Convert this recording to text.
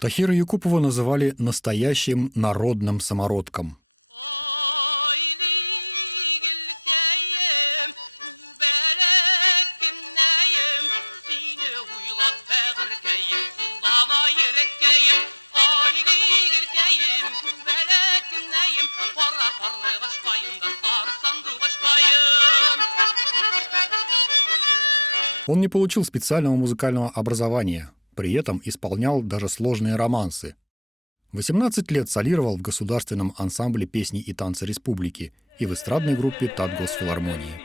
Тахира Якупова называли настоящим народным самородком. Он не получил специального музыкального образования, при этом исполнял даже сложные романсы. В 18 лет солировал в Государственном ансамбле песни и танца республики и в эстрадной группе Татгосфилармонии.